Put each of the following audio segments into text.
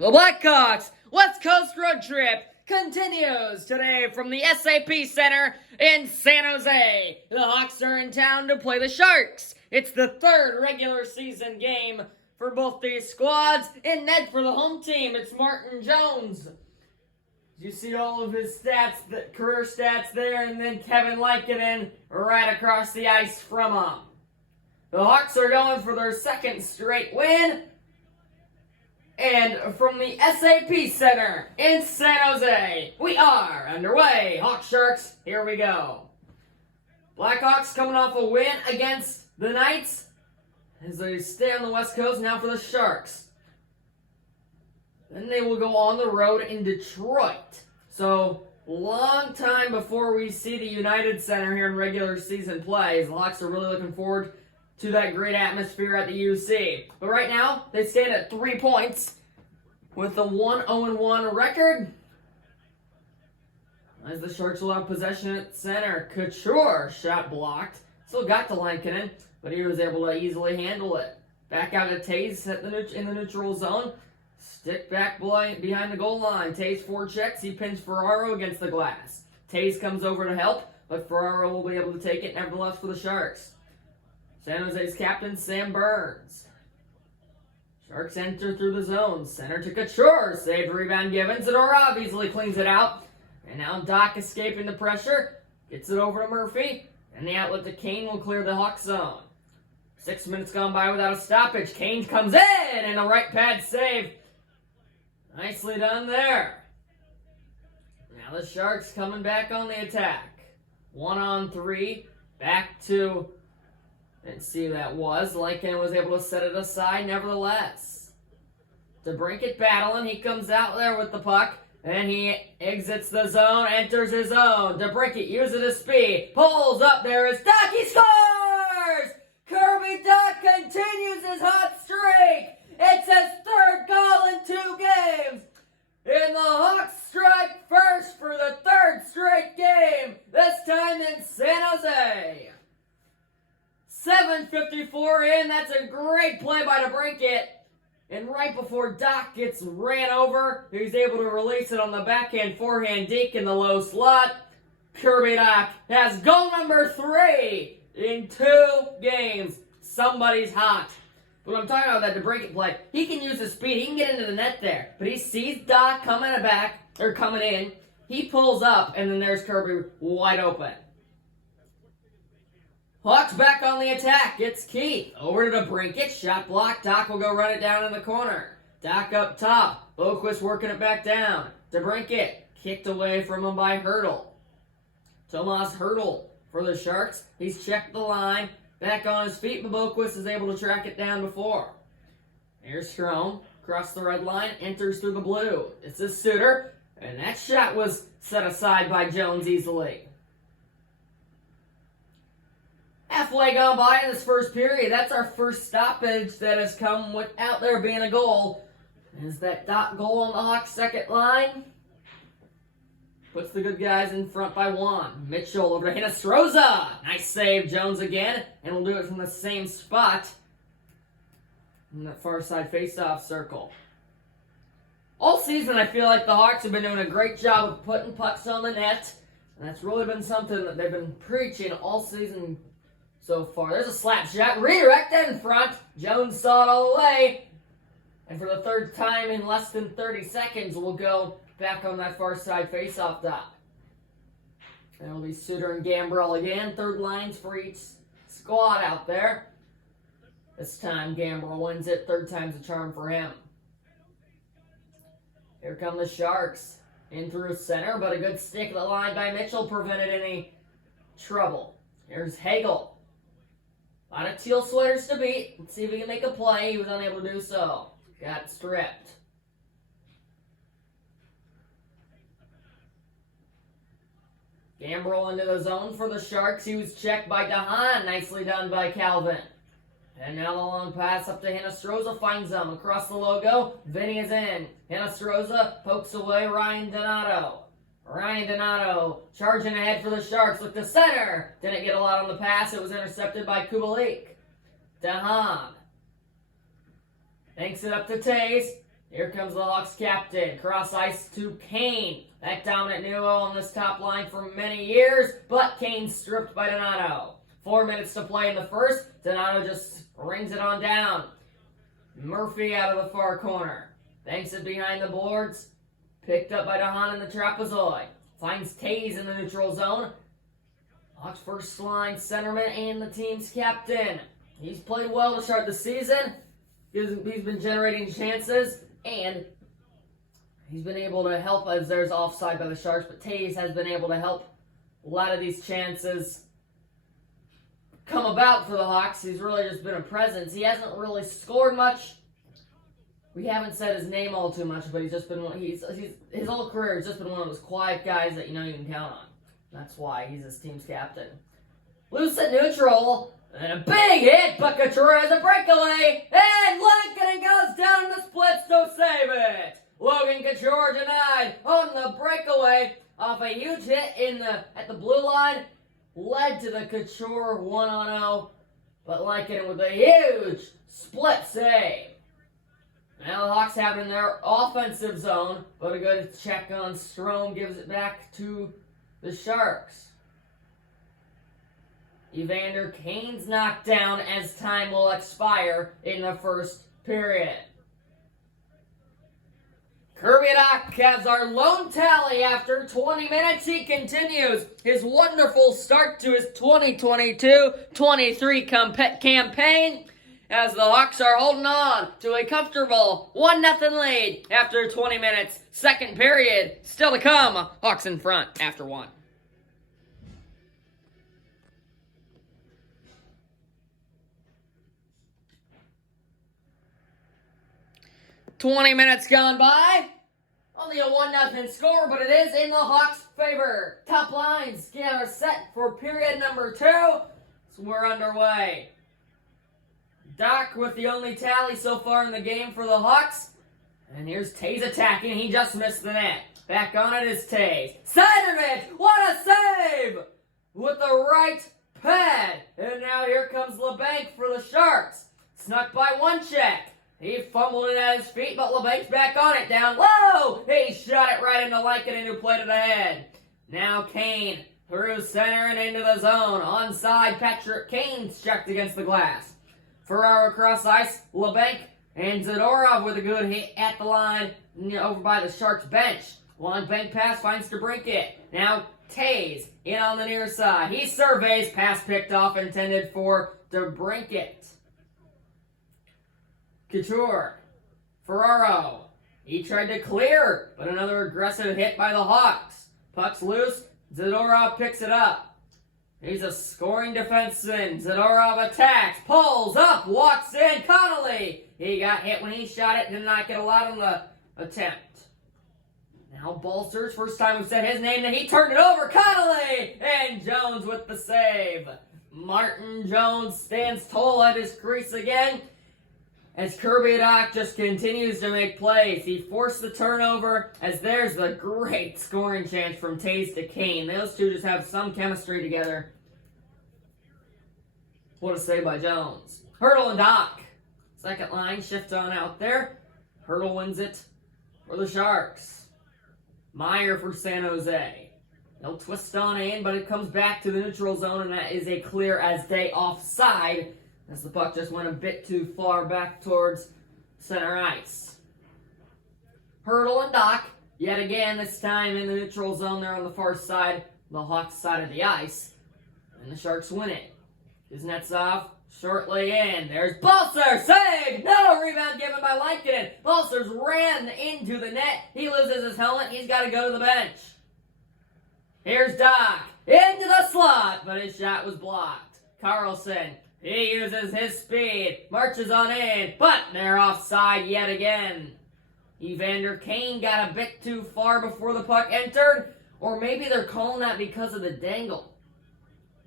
The Blackhawks West Coast road trip continues today from the SAP Center in San Jose. The Hawks are in town to play the Sharks. It's the third regular season game for both these squads. In net for the home team, it's Martin Jones. You see all of his stats, the career stats there, and then Kevin Lankinen right across the ice from him. The Hawks are going for their second straight win. And from the SAP Center in San Jose, we are underway. Hawks Sharks, here we go. Blackhawks coming off a win against the Knights as they stay on the West Coast now for the Sharks. Then they will go on the road in Detroit. So, long time before we see the United Center here in regular season play. The Hawks are really looking forward to that great atmosphere at the UC. But right now, they stand at 3 points with a 1-0-1 record. As the Sharks will have possession at center. Couture shot blocked. Still got to Lankinen, but he was able to easily handle it. Back out to Tays in the neutral zone. Stick back behind the goal line. Tays forechecks. He pins Ferraro against the glass. Tays comes over to help, but Ferraro will be able to take it nevertheless for the Sharks. San Jose's captain, Sam Burns. Sharks enter through the zone. Center to Couture. Saved rebound given. Zadorov easily cleans it out. And now Doc escaping the pressure. Gets it over to Murphy. And the outlet to Kane will clear the Hawk zone. 6 minutes gone by without a stoppage. Kane comes in and a right pad save. Nicely done there. Now the Sharks coming back on the attack. 1-on-3. Back to... Didn't see who that was. Lincoln was able to set it aside nevertheless. DeBrincat battling. He comes out there with the puck. And he exits the zone, enters his own. DeBrincat uses his speed. Pulls up. There is Duck. He scores! Kirby Duck continues his hot streak. It's his third goal in 2 games. And the Hawks strike first for the third straight game. This time in San Jose. 7:54 in. That's a great play by DeBrincat. And right before Doc gets ran over, he's able to release it on the backhand forehand deke in the low slot. Kirby Doc has goal number 3 in 2 games. Somebody's hot. But I'm talking about that DeBrincat play. He can use his speed. He can get into the net there. But he sees Doc coming in. He pulls up, and then there's Kirby wide open. Hawks back on the attack. It's Keith. Over to DeBrincat. Shot blocked. Doc will go run it down in the corner. Doc up top. Boquist working it back down. DeBrincat kicked away from him by Hurdle. Tomas Hurdle for the Sharks. He's checked the line. Back on his feet, but Boquist is able to track it down before. Here's Strome. Across the red line. Enters through the blue. It's a Suter. And that shot was set aside by Jones easily. Halfway gone by in this first period. That's our first stoppage that has come without there being a goal. Is that dot goal on the Hawks' second line? Puts the good guys in front by 1. Mitchell over to Hinostroza. Nice save, Jones again. And we'll do it from the same spot in that far side face-off circle. All season, I feel like the Hawks have been doing a great job of putting pucks on the net. And that's really been something that they've been preaching all season so far. There's a slap shot. Redirected in front. Jones saw it all the way. And for the third time in less than 30 seconds, we'll go back on that far side face-off dot. And it'll be Suter and Gambrell again. Third lines for each squad out there. This time Gambrell wins it. Third time's a charm for him. Here come the Sharks. In through center, but a good stick of the line by Mitchell prevented any trouble. Here's Hagel. A lot of teal sweaters to beat. Let's see if he can make a play. He was unable to do so. Got stripped. Gambrell into the zone for the Sharks. He was checked by DeHaan. Nicely done by Calvin. And now the long pass up to Hinostroza finds him. Across the logo, Vinny is in. Hinostroza pokes away Ryan Donato. Ryan Donato charging ahead for the Sharks. Look to center. Didn't get a lot on the pass. It was intercepted by Kubalik. DeHaan. Banks it up to Tays. Here comes the Hawks captain. Cross ice to Kane. That dominant duo on this top line for many years, but Kane stripped by Donato. 4 minutes to play in the first. Donato just rings it on down. Murphy out of the far corner. Banks it behind the boards. Picked up by DeHaan in the trapezoid. Finds Taze in the neutral zone. Hawks first line centerman and the team's captain. He's played well to start the season. He's been generating chances, and he's been able to help as there's offside by the Sharks, but Taze has been able to help a lot of these chances come about for the Hawks. He's really just been a presence. He hasn't really scored much. We haven't said his name all too much, but he's just been his whole career has just been one of those quiet guys that you know you can count on. That's why he's his team's captain. Loose at neutral, and a big hit, but Couture has a breakaway, and Lankinen goes down in the splits to save it. Logan Couture denied on the breakaway off a huge hit at the blue line, led to the Couture 1-0, but Lankinen with a huge split save. Now the Hawks have it in their offensive zone, but a good check on Strome gives it back to the Sharks. Evander Kane's knocked down as time will expire in the first period. Kirby Dach has our lone tally after 20 minutes. He continues his wonderful start to his 2022-23 campaign as the Hawks are holding on to a comfortable 1-0 lead after 20 minutes. Second period still to come. Hawks in front after one. "20 minutes gone by. Only a 1-0 score, but it is in the Hawks' favor. Top lines are set for period number 2. So we're underway. Dach with the only tally so far in the game for the Hawks. And here's Taze attacking. He just missed the net. Back on it is Taze. Seiderman! What a save! With the right pad. And now here comes LeBanc for the Sharks. Snuck by one check. He fumbled it at his feet, but LeBanc's back on it. Down low! He shot it right into Lankinen, who played it ahead. Now Kane through center and into the zone. Onside, Patrick Kane's checked against the glass. Ferraro across ice, LeBanc and Zadorov with a good hit at the line over by the Sharks bench. Long bank pass finds DeBrincat. Now Taze in on the near side. He surveys, pass picked off, intended for DeBrincat. Couture, Ferraro. He tried to clear, but another aggressive hit by the Hawks. Puck's loose. Zadorov picks it up. He's a scoring defenseman. Zadorov attacks, pulls up, walks in. Connolly. He got hit when he shot it. Did not get a lot on the attempt. Now Bolsters, first time we've said his name, and he turned it over. Connolly! And Jones with the save. Martin Jones stands tall at his crease again, as Kirby Dach just continues to make plays. He forced the turnover, as there's the great scoring chance from Taze to Kane. Those two just have some chemistry together. What a save by Jones. Hurdle and Dach. Second line shift on out there. Hurdle wins it for the Sharks. Meyer for San Jose. They'll twist on in, but it comes back to the neutral zone, and that is a clear as day offside, as the puck just went a bit too far back towards center ice. Hurdle and Dach, yet again, this time in the neutral zone. They're on the far side, the Hawks side of the ice. And the Sharks win it. Kuznetsov shortly in. There's Balser, saved! No rebound given by Lankinen. Balser's ran into the net. He loses his helmet. He's got to go to the bench. Here's Dach, into the slot, but his shot was blocked. Carlson, he uses his speed, marches on in, but they're offside yet again. Evander Kane got a bit too far before the puck entered, or maybe they're calling that because of the dangle.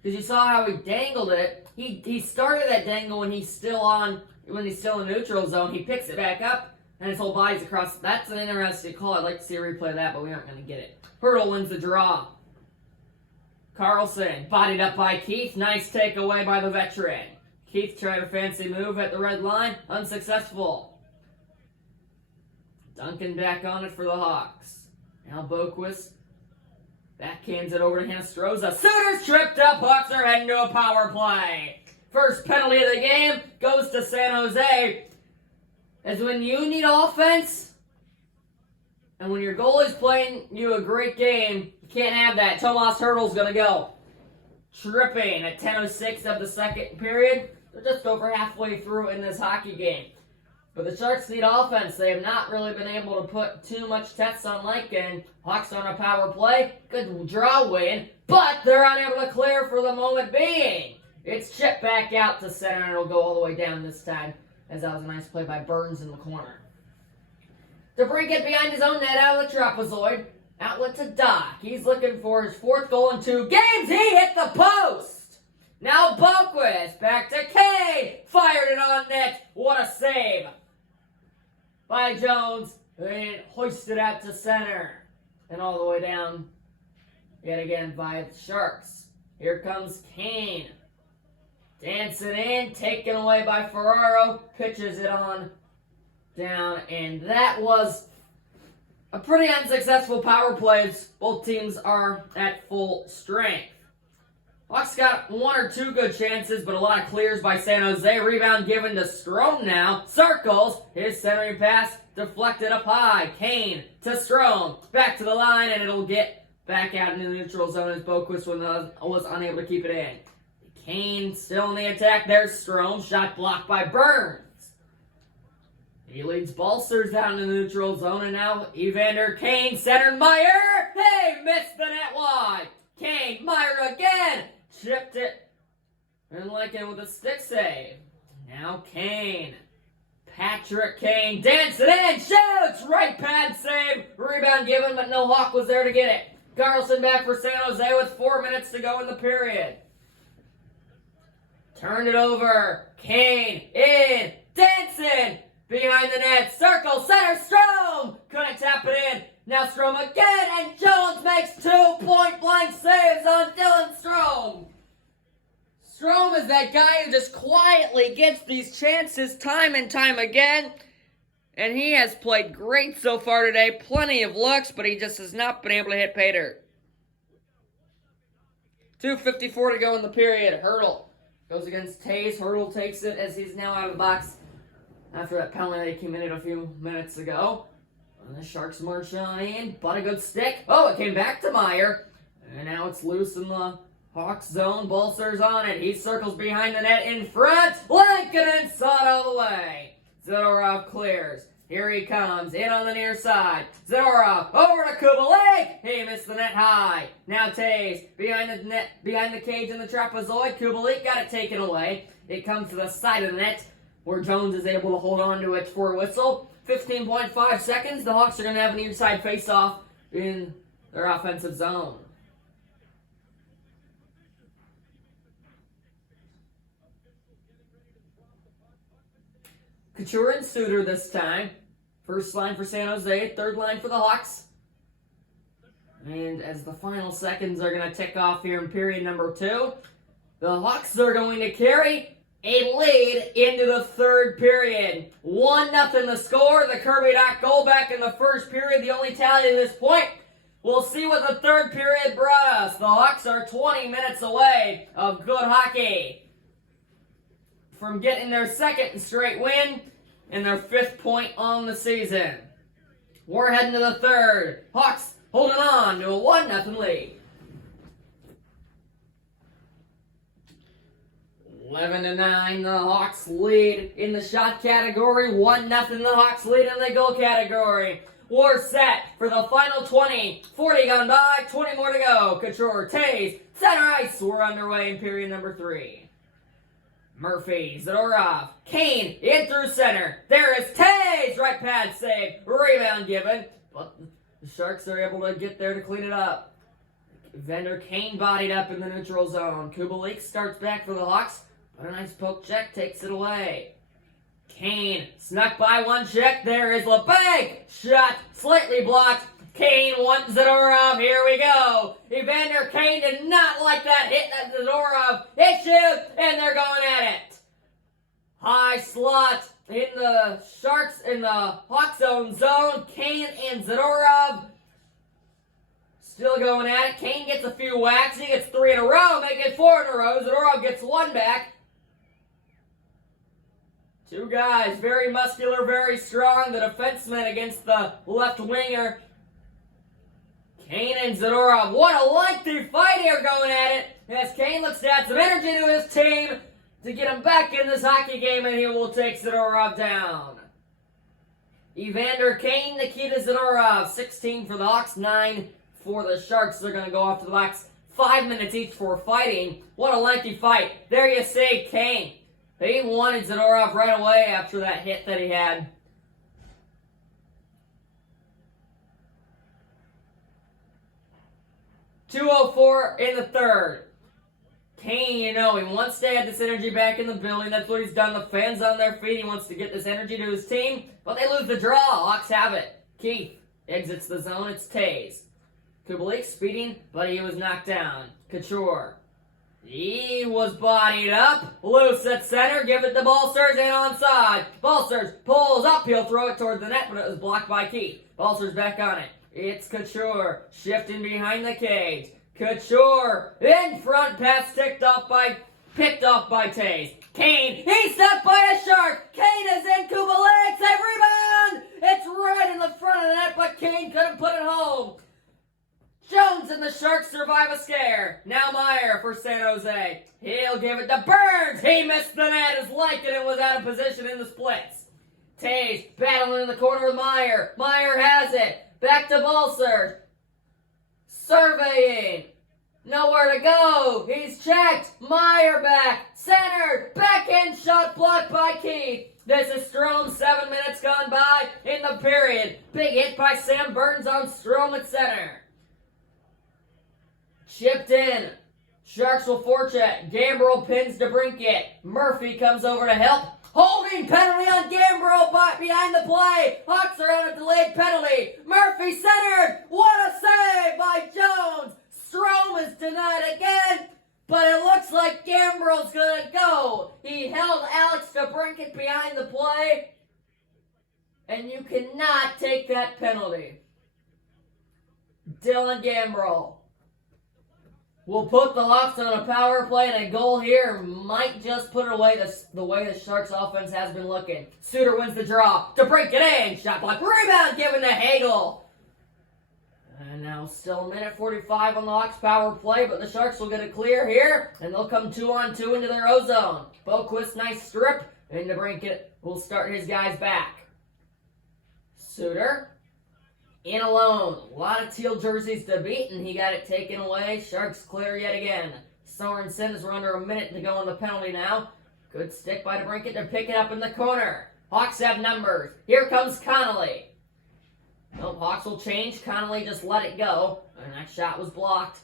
Because you saw how he dangled it. He started that dangle when he's still in neutral zone. He picks it back up, and his whole body's across. That's an interesting call. I'd like to see a replay of that, but we aren't going to get it. Hurdle wins the draw. Carlson, bodied up by Keith. Nice takeaway by the veteran. Keith tried a fancy move at the red line. Unsuccessful. Duncan back on it for the Hawks. Now Boquist backhands it over to Hinostroza. Suter's tripped up. Hawks are heading to a power play. First penalty of the game goes to San Jose. As when you need offense, and when your goalie's playing you a great game, you can't have that. Tomas Hertl's going to go tripping at 10:06 of the second period. They're just over halfway through in this hockey game. But the Sharks need offense. They have not really been able to put too much tests on Lincoln. Hawks on a power play. Good draw win. But they're unable to clear for the moment being. It's chipped back out to center, and it'll go all the way down this time, as that was a nice play by Burns in the corner. DeBrink it behind his own net out of the trapezoid. Outlet to Doc. He's looking for his fourth goal in 2 games. He hit the post. Now Boquist. Back to Kane. Fired it on net. What a save by Jones. And hoisted out to center. And all the way down yet again by the Sharks. Here comes Kane. Dancing in. Taken away by Ferraro. Pitches it on down. And that was a pretty unsuccessful power play. Both teams are at full strength. Hawks got 1 or 2 good chances, but a lot of clears by San Jose. Rebound given to Strome now. Circles. His centering pass deflected up high. Kane to Strome. Back to the line, and it'll get back out into the neutral zone as Boquist was unable to keep it in. Kane still in the attack. There's Strome. Shot blocked by Burns. He leads Balcers down in the neutral zone, and now Evander Kane centered Meyer. Hey, missed the net wide. Kane, Meyer again. Chipped it. And Lincoln with a stick save. Now Kane. Patrick Kane dancing in. Shoots. Right pad save. Rebound given, but no Hawk was there to get it. Carlson back for San Jose with 4 minutes to go in the period. Turned it over. Kane in. Dancing. Behind the net, circle, center, Strome! Couldn't tap it in. Now Strome again, and Jones makes 2 point-blank saves on Dylan Strome. Strome is that guy who just quietly gets these chances time and time again. And he has played great so far today. Plenty of looks, but he just has not been able to hit pay dirt. 2:54 to go in the period. Hertl goes against Tays. Hertl takes it as he's now out of the box after that penalty that came in a few minutes ago. And the Sharks march on in, but a good stick. Oh, it came back to Meyer. And now it's loose in the Hawks zone. Balcers on it. He circles behind the net in front. Lincoln saw it all the way. Zadorov clears. Here he comes. In on the near side. Zadorov over to Kubalik. He missed the net high. Now Tays behind the net, behind the cage in the trapezoid. Kubalik got it taken away. It comes to the side of the net, where Jones is able to hold on to it for a whistle. 15.5 seconds. The Hawks are going to have an near side face-off in their offensive zone. Couture and Suter this time. First line for San Jose, third line for the Hawks. And as the final seconds are going to tick off here in period number 2, the Hawks are going to carry a lead into the third period. 1-0 the score. The Kirby Doc goal back in the first period. The only tally at this point. We'll see what the third period brought us. The Hawks are 20 minutes away of good hockey from getting their second straight win and their 5th point on the season. We're heading to the third. Hawks holding on to a 1-0 lead. 11-9, the Hawks lead in the shot category. 1-0, the Hawks lead in the goal category. War set for the final 20. 40 gone by, 20 more to go. Couture, Tays, center ice. We're underway in period number 3. Murphy, Zadorov, Kane, in through center. There is Tays, right pad save. Rebound given, but the Sharks are able to get there to clean it up. Evander Kane bodied up in the neutral zone. Kubalik starts back for the Hawks. But a nice poke check takes it away. Kane snuck by one check. There is LeBanc. Shot slightly blocked. Kane wants Zadorov. Here we go. Evander Kane did not like that hit at Zadorov. Hit shoot, and they're going at it. High slot, in the Sharks in the Hawks own zone. Kane and Zadorov still going at it. Kane gets a few whacks. He gets 3 in a row, making it 4 in a row. Zadorov gets 1 back. 2 guys, very muscular, very strong. The defenseman against the left winger. Kane and Zadorov. What a lengthy fight here going at it. As Kane looks to add some energy to his team to get him back in this hockey game, and he will take Zadorov down. Evander Kane, Nikita Zadorov. 16 for the Hawks, 9 for the Sharks. They're going to go after the Hawks. 5 minutes each for fighting. What a lengthy fight. There you see Kane. He wanted Zadorov right away after that hit that he had. .204 in the third. Kane, you know, he wants to add this energy back in the building. That's what he's done. The fans on their feet. He wants to get this energy to his team, but they lose the draw. Hawks have it. Keith exits the zone. It's Taze. Kubalik speeding, but he was knocked down. Couture. He was bodied up. Loose at center. Give it to Balcers and onside. Balcers pulls up. He'll throw it toward the net, but it was blocked by Keith. Balcers back on it. It's Couture shifting behind the cage. Couture in front, pass picked off by Taze. Kane, he's stopped by a Shark. Kane is in. Kubalik, save rebound. It's right in the front of the net, but Kane couldn't put it home. Jones and the Sharks survive a scare. Now Meyer for San Jose. He'll give it to Burns. He missed the net as Lankinen was out of position in the splits. Taze battling in the corner with Meyer. Meyer has it. Back to Balcers. Surveying. Nowhere to go. He's checked. Meyer back. Centered. Backhand shot blocked by Keith. This is Strome. 7 minutes gone by in the period. Big hit by Sam Burns on Strome at center. Chipped in. Sharks will forecheck. Gambrel pins DeBrincat. Murphy comes over to help. Holding penalty on Gambrel behind the play. Hawks are on a delayed penalty. Murphy centered. What a save by Jones. Strome is denied again, but it looks like Gambrel's going to go. He held Alex DeBrincat behind the play, and you cannot take that penalty. Dylan Gambrel will put the Hawks on a power play, and a goal here might just put it away the way the Sharks offense has been looking. Suter wins the draw. To break it in. Shot block. Rebound given to Hagel. And now still a minute 45 on the Hawks power play, but the Sharks will get a clear here, and they'll come 2-on-2 into their O-zone. Boquist, nice strip, and DeBrincat will start his guys back. Suter. In alone. A lot of teal jerseys to beat, and he got it taken away. Sharks clear yet again. Sorensen is under a minute to go on the penalty now. Good stick by DeBrincat to pick it up in the corner. Hawks have numbers. Here comes Connolly. Nope, Hawks will change. Connolly just let it go, and that shot was blocked.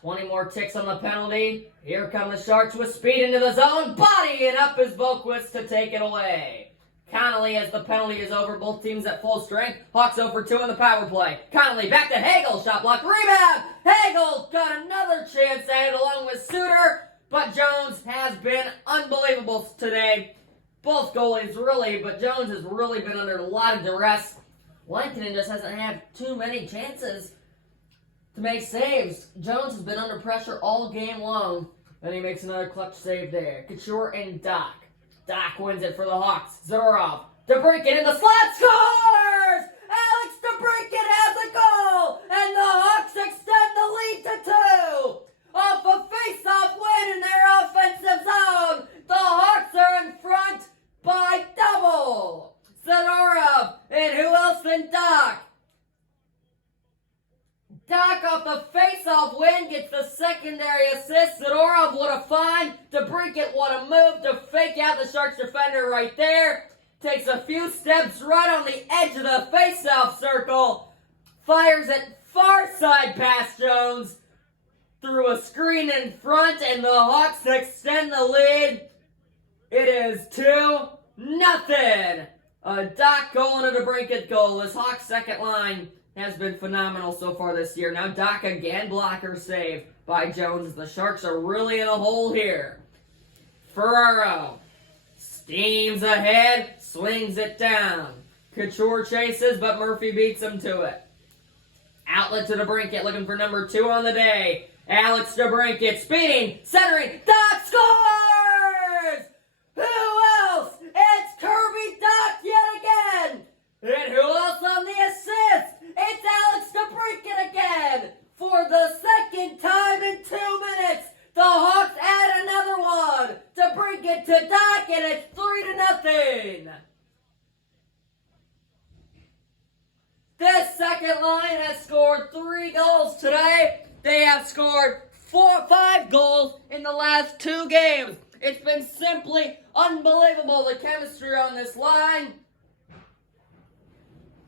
20 more ticks on the penalty. Here come the Sharks with speed into the zone. Bodying up is Boquist to take it away. Connolly, as the penalty is over, both teams at full strength. Hawks 0 for 2 on the power play. Connolly back to Hagel, shot block, rebound! Hagel got another chance at it along with Suter, but Jones has been unbelievable today. Both goalies really, but Jones has really been under a lot of duress. Lankinen just hasn't had too many chances to make saves. Jones has been under pressure all game long, and he makes another clutch save there. Couture and Doc. Doc wins it for the Hawks. Zadorov. DeBrincat in the slot scores! Alex DeBrincat has a goal! And the Hawks extend the lead to 2! Off a face-off win in their offensive zone! The Hawks are in front by double! Zadorov and who else than Doc? Doc off the face-off win gets the secondary assist. Zadorov, what a find. DeBrincat, what a move to fake out the Sharks defender right there. Takes a few steps right on the edge of the face-off circle. Fires it far side past Jones. Through a screen in front, and the Hawks extend the lead. It is 2-0. A Doc goal and a DeBrincat goal. This Hawks second line has been phenomenal so far this year. Now Doc again, blocker save by Jones. The Sharks are really in a hole here. Ferraro steams ahead, swings it down. Couture chases, but Murphy beats him to it. Outlet to DeBrincat, looking for number 2 on the day. Alex DeBrincat, speeding, centering, Doc scores! Who else? It's Kirby Doc yet again! And who else on the assist? It's Alex DeBrincat again! For the second time in 2 minutes, the Hawks add another one to bring it to Doc, and it's 3-0. This second line has scored 3 goals today. They have scored 5 goals in the last 2 games. It's been simply unbelievable, the chemistry on this line.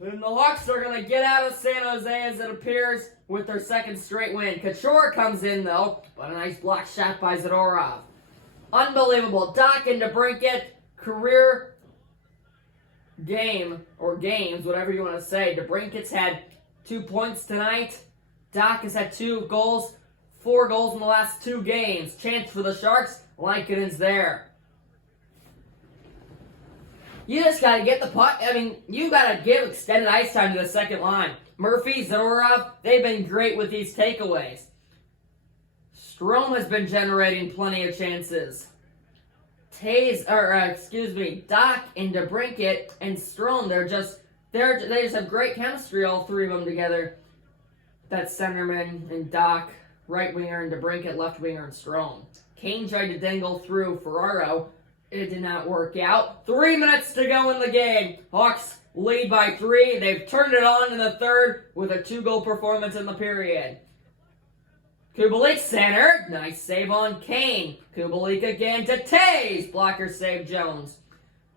And the Hawks are going to get out of San Jose, as it appears, with their second straight win. Couture comes in, though, but a nice block shot by Zadorov. Unbelievable. Doc and DeBrincat, career game, or games, whatever you want to say. DeBrincat's had 2 points tonight. Doc has had 2 goals, 4 goals in the last 2 games. Chance for the Sharks. Lankkonen's there. You just got to get the puck. I mean, you got to give extended ice time to the second line. Murphy, Zadorov, they've been great with these takeaways. Strome has been generating plenty of chances. Doc and DeBrincat and Strome, they just have great chemistry, all 3 of them together. That's centerman and Doc, right winger, and DeBrincat, left winger, and Strome. Kane tried to dangle through Ferraro. It did not work out. 3 minutes to go in the game. Hawks lead by 3. They've turned it on in the third with a 2-goal performance in the period. Kubalik center. Nice save on Kane. Kubalik again to Taves. Blocker save Jones.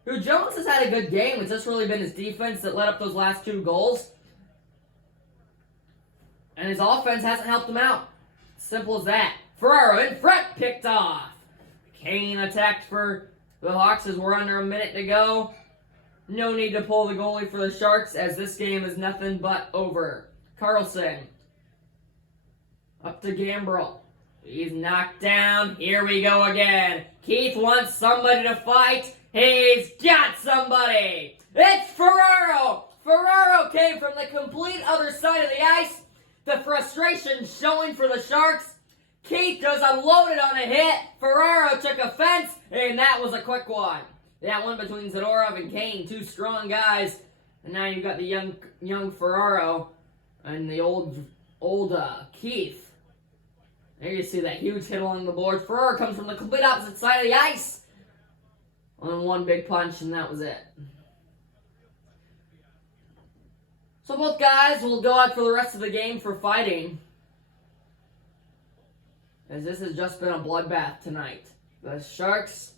Jones has had a good game. It's just really been his defense that led up those last 2 goals. And his offense hasn't helped him out. Simple as that. Ferraro in front, picked off. Kane attacked for the Hawks as we're under a minute to go. No need to pull the goalie for the Sharks, as this game is nothing but over. Carlson. Up to Gambrell. He's knocked down. Here we go again. Keith wants somebody to fight. He's got somebody. It's Ferraro. Ferraro came from the complete other side of the ice. The frustration showing for the Sharks. Keith just unloaded on a hit. Ferraro took offense, and that was a quick one. That one between Zadorov and Kane, 2 strong guys. And now you've got the young Ferraro and the old Keith. There you see that huge hit along the board. Ferraro comes from the complete opposite side of the ice. On one big punch, and that was it. So both guys will go out for the rest of the game for fighting, as this has just been a bloodbath tonight. The Sharks,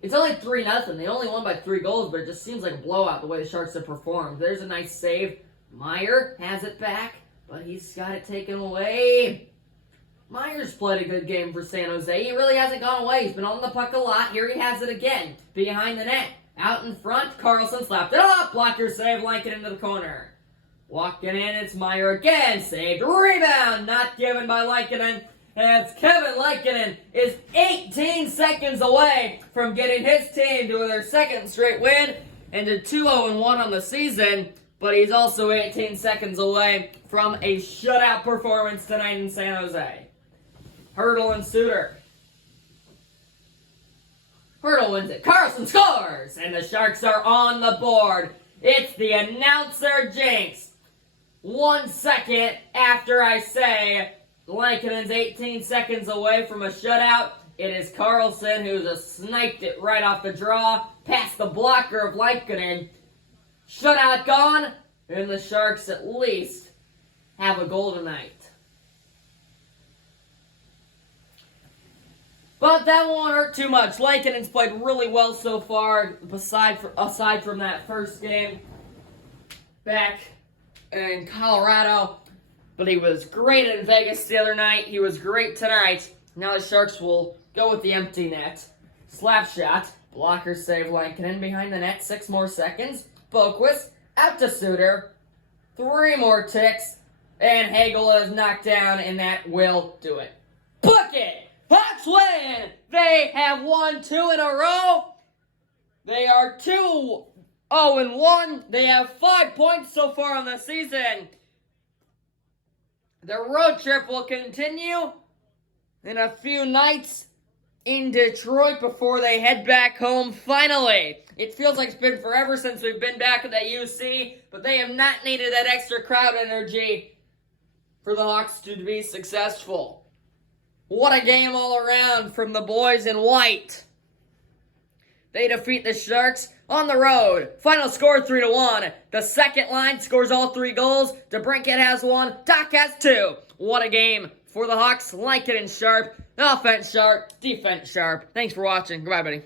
it's only 3-0. They only won by 3 goals, but it just seems like a blowout the way the Sharks have performed. There's a nice save. Meyer has it back, but he's got it taken away. Meyer's played a good game for San Jose. He really hasn't gone away. He's been on the puck a lot. Here he has it again. Behind the net. Out in front, Carlson slapped it off. Blocker save, Lankkonen into the corner. Walking in, it's Meyer again. Saved. Rebound. Not given by Lankkonen. As Kevin Lankkonen is 18 seconds away from getting his team to their second straight win and to 2-0-1 on the season. But he's also 18 seconds away from a shutout performance tonight in San Jose. Hurdle and Suter. Hurdle wins it. Carlson scores! And the Sharks are on the board. It's the announcer jinx. 1 second after I say Lankkonen's 18 seconds away from a shutout, it is Carlson who just sniped it right off the draw, past the blocker of Lankkonen. Shutout gone, and the Sharks at least have a goal tonight. But that won't hurt too much. Lankkonen's played really well so far, aside from that first game back in Colorado. But he was great in Vegas the other night. He was great tonight. Now the Sharks will go with the empty net. Slap shot. Blocker save Lankkonen behind the net. 6 more seconds. Boquist out to Suter. 3 more ticks. And Hagel is knocked down, and that will do it. Book it! Hawks win! They have won 2 in a row. They are 2-0-1. They have 5 points so far on the season. The road trip will continue in a few nights in Detroit before they head back home finally. It feels like it's been forever since we've been back at the UC, but they have not needed that extra crowd energy for the Hawks to be successful. What a game all around from the boys in white. They defeat the Sharks on the road. Final score 3-1. The second line scores all 3 goals. DeBrincat has 1. Doc has 2. What a game for the Hawks. Like it and sharp. Offense sharp. Defense sharp. Thanks for watching. Goodbye, buddy.